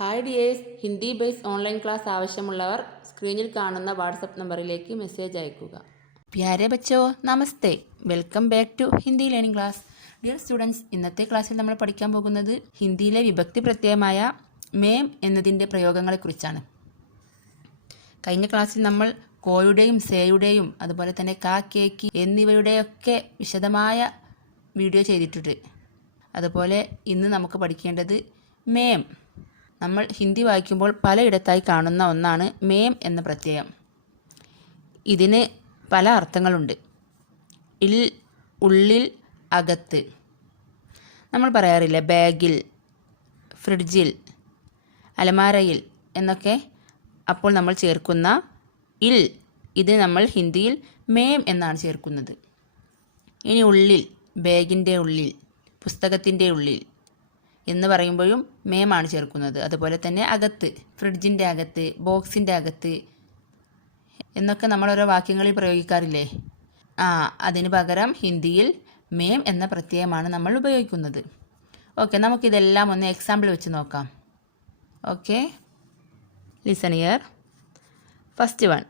Hi dears, Hindi base online class ആവശ്യമുള്ളവർ സ്ക്രീനിൽ കാണുന്ന വാട്സപ്പ് നമ്പറിലേക്ക് മെസ്സേജ് അയയ്ക്കുക. പ്യാരെ ബച്ചോ, നമസ്തേ. Welcome back to Hindi learning class. Dear students, ഇന്നത്തെ ക്ലാസ്സിൽ നമ്മൾ പഠിക്കാൻ പോകുന്നത് ഹിന്ദിയിലെ വിഭക്തി പ്രത്യയമായ മേം എന്നതിൻ്റെ പ്രയോഗങ്ങളെക്കുറിച്ചാണ്. കഴിഞ്ഞ ക്ലാസ്സിൽ നമ്മൾ കോയുടെയും സേയുടെയും അതുപോലെ തന്നെ കാ, കേക്കി എന്നിവയുടെയൊക്കെ വിശദമായ വീഡിയോ ചെയ്തിട്ടുണ്ട്. അതുപോലെ ഇന്ന് നമുക്ക് പഠിക്കേണ്ടത് മേം. നമ്മൾ ഹിന്ദി വായിക്കുമ്പോൾ പലയിടത്തായി കാണുന്ന ഒന്നാണ് മേം എന്ന പ്രത്യയം. ഇതിന് പല അർത്ഥങ്ങളുണ്ട്. ഇൽ, ഉള്ളിൽ, അകത്ത്. നമ്മൾ പറയാറില്ല ബാഗിൽ, ഫ്രിഡ്ജിൽ, അലമാരയിൽ എന്നൊക്കെ. അപ്പോൾ നമ്മൾ ചേർക്കുന്ന ഇൽ, ഇത് നമ്മൾ ഹിന്ദിയിൽ മേം എന്നാണ് ചേർക്കുന്നത്. ഇനി ഉള്ളിൽ, ബാഗിൻ്റെ ഉള്ളിൽ, പുസ്തകത്തിൻ്റെ ഉള്ളിൽ എന്ന് പറയുമ്പോഴും മേമാണ് ചേർക്കുന്നത്. അതുപോലെ തന്നെ അകത്ത്, ഫ്രിഡ്ജിൻ്റെ അകത്ത്, ബോക്സിൻ്റെ അകത്ത് എന്നൊക്കെ നമ്മൾ ഓരോ വാക്യങ്ങളിൽ പ്രയോഗിക്കാറില്ലേ? അതിന് പകരം ഹിന്ദിയിൽ മേം എന്ന പ്രത്യയമാണ് നമ്മൾ ഉപയോഗിക്കുന്നത്. ഓക്കെ, നമുക്കിതെല്ലാം ഒന്ന് എക്സാമ്പിൾ വെച്ച് നോക്കാം. Okay, listen here. First one,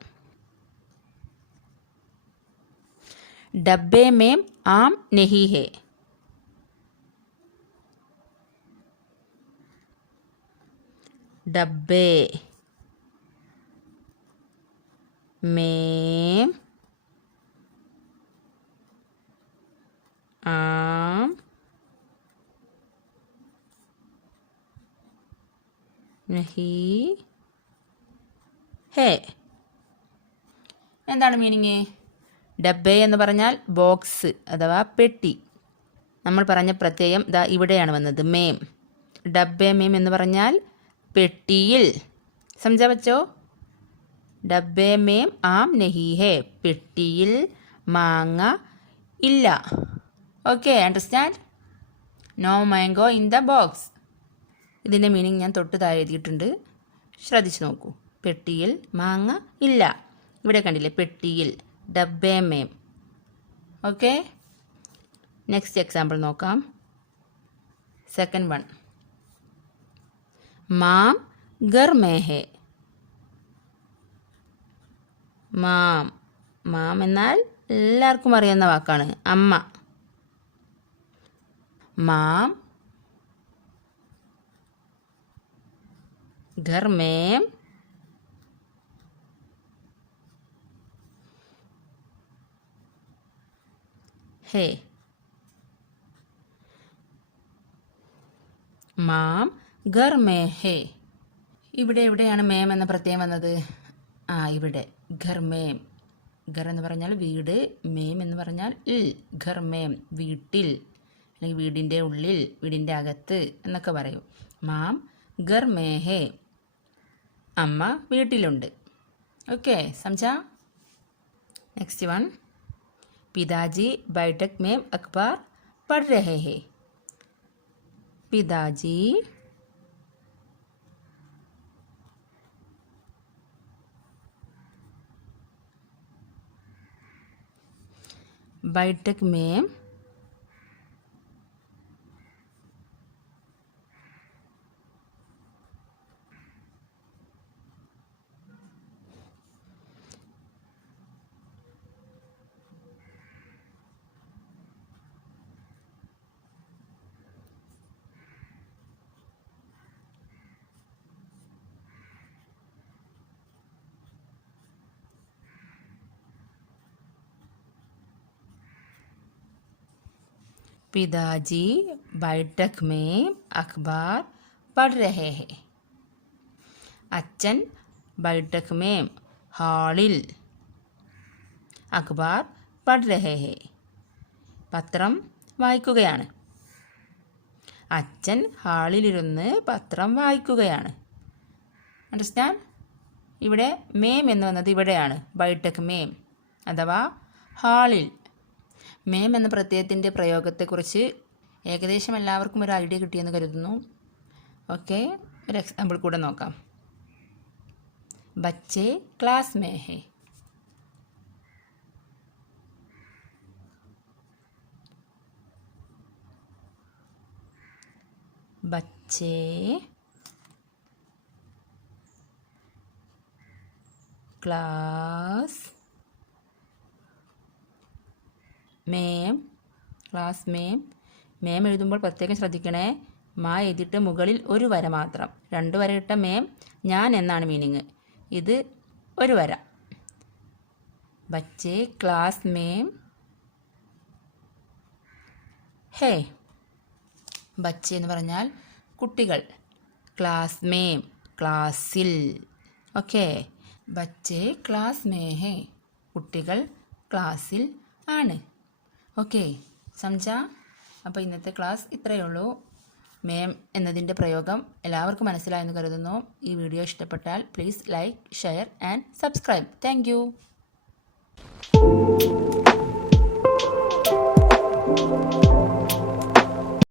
ഡബ്ബേ മേം ആം നഹി ഹേ. डब्बे में आम नहीं है. എന്താണ് മീനിങ്? ഡബ്ബെ എന്ന് പറഞ്ഞാൽ ബോക്സ് അഥവാ പെട്ടി. നമ്മൾ പറഞ്ഞ പ്രത്യയം ദാ ഇവിടെയാണ് വന്നത്, മേം. ഡബ്ബെ മേം എന്ന് പറഞ്ഞാൽ പെട്ടിയിൽ. സമझा बच्चो? ഡബ്ബേ മേം ആം നഹി ഹേ, പെട്ടിയിൽ മാങ്ങ ഇല്ല. Okay, understand? No mango in the box. ഇതിൻ്റെ മീനിങ് ഞാൻ തൊട്ട് താഴെ എഴുതിയിട്ടുണ്ട്, ശ്രദ്ധിച്ച് നോക്കൂ. പെട്ടിയിൽ മാങ്ങ ഇല്ല. ഇവിടെ കണ്ടില്ലേ, പെട്ടിയിൽ, ഡബ്ബേ മേം. ഓക്കെ, നെക്സ്റ്റ് എക്സാമ്പിൾ നോക്കാം. സെക്കൻഡ് വൺ, മാം ഘർ മേ ഹേ. മാം, മാം എന്നാൽ എല്ലാവർക്കും അറിയുന്ന വാക്കാണ്, അമ്മ. മാം ഘർ മേ ഹേ. മാം ഘർ മേ ഹേ. ഇവിടെ എവിടെയാണ് മേം എന്ന പ്രത്യയം വന്നത്? ഇവിടെ ഘർ മേം. ഘർ എന്ന് പറഞ്ഞാൽ വീട്, മേം എന്ന് പറഞ്ഞാൽ ഇൽ. ഘർ മേം, വീട്ടിൽ, അല്ലെങ്കിൽ വീടിൻ്റെ ഉള്ളിൽ, വീടിൻ്റെ അകത്ത് എന്നൊക്കെ പറയും. മാം ഘർ മേ ഹേ, അമ്മ വീട്ടിലുണ്ട്. ഓക്കെ, സമझा? നെക്സ്റ്റ് വൺ, പിതാജി ബൈഠക് മേം അഖ്ബാർ പഠ് രഹേ ഹേ. पिताजी बैठक में पिताजी बैठक में अखबार पढ़ रहे हैं. അച്ഛൻ ബൈഠക് മേം, ഹാളിൽ, അഖ്ബാർ പഠ് രഹേ ഹേ, പത്രം വായിക്കുകയാണ്. അച്ഛൻ ഹാളിലിരുന്ന് പത്രം വായിക്കുകയാണ്. അണ്ടർസ്റ്റാൻഡ്? ഇവിടെ മേം എന്ന് വന്നത് ഇവിടെയാണ്, ബൈഠക് മേം അഥവാ ഹാളിൽ. മേം എന്ന പ്രത്യയത്തിൻ്റെ പ്രയോഗത്തെക്കുറിച്ച് ഏകദേശം എല്ലാവർക്കും ഒരു ഐഡിയ കിട്ടിയെന്ന് കരുതുന്നു. ഓക്കെ, ഒരു എക്സാമ്പിൾ കൂടെ നോക്കാം. ബച്ചേ ക്ലാസ് മേ ഹേ. बच्चे ക്ലാസ് മേം. ക്ലാസ് മേം. മേം എഴുതുമ്പോൾ പ്രത്യേകം ശ്രദ്ധിക്കണേ. മാ എഴുതിയിട്ട് മുകളിൽ ഒരു വര മാത്രം. 2 വര ഇട്ട മേം ഞാൻ എന്നാണ് മീനിങ്. ഇത് ഒരു വര. ബച്ചേ ക്ലാസ് മേം ഹേ. ബച്ചേ എന്ന് പറഞ്ഞാൽ കുട്ടികൾ. ക്ലാസ് മേം ക്ലാസ്സിൽ. ഓക്കെ. ബച്ചേ ക്ലാസ് മേ ഹേ. കുട്ടികൾ ക്ലാസ്സിൽ ആണ്. ഓക്കെ, സംജാ? അപ്പോൾ ഇന്നത്തെ ക്ലാസ് ഇത്രയേ ഉള്ളൂ. മേം എന്നതിൻ്റെ പ്രയോഗം എല്ലാവർക്കും മനസ്സിലായെന്ന് കരുതുന്നു. ഈ വീഡിയോ ഇഷ്ടപ്പെട്ടാൽ please like, share and subscribe. Thank you.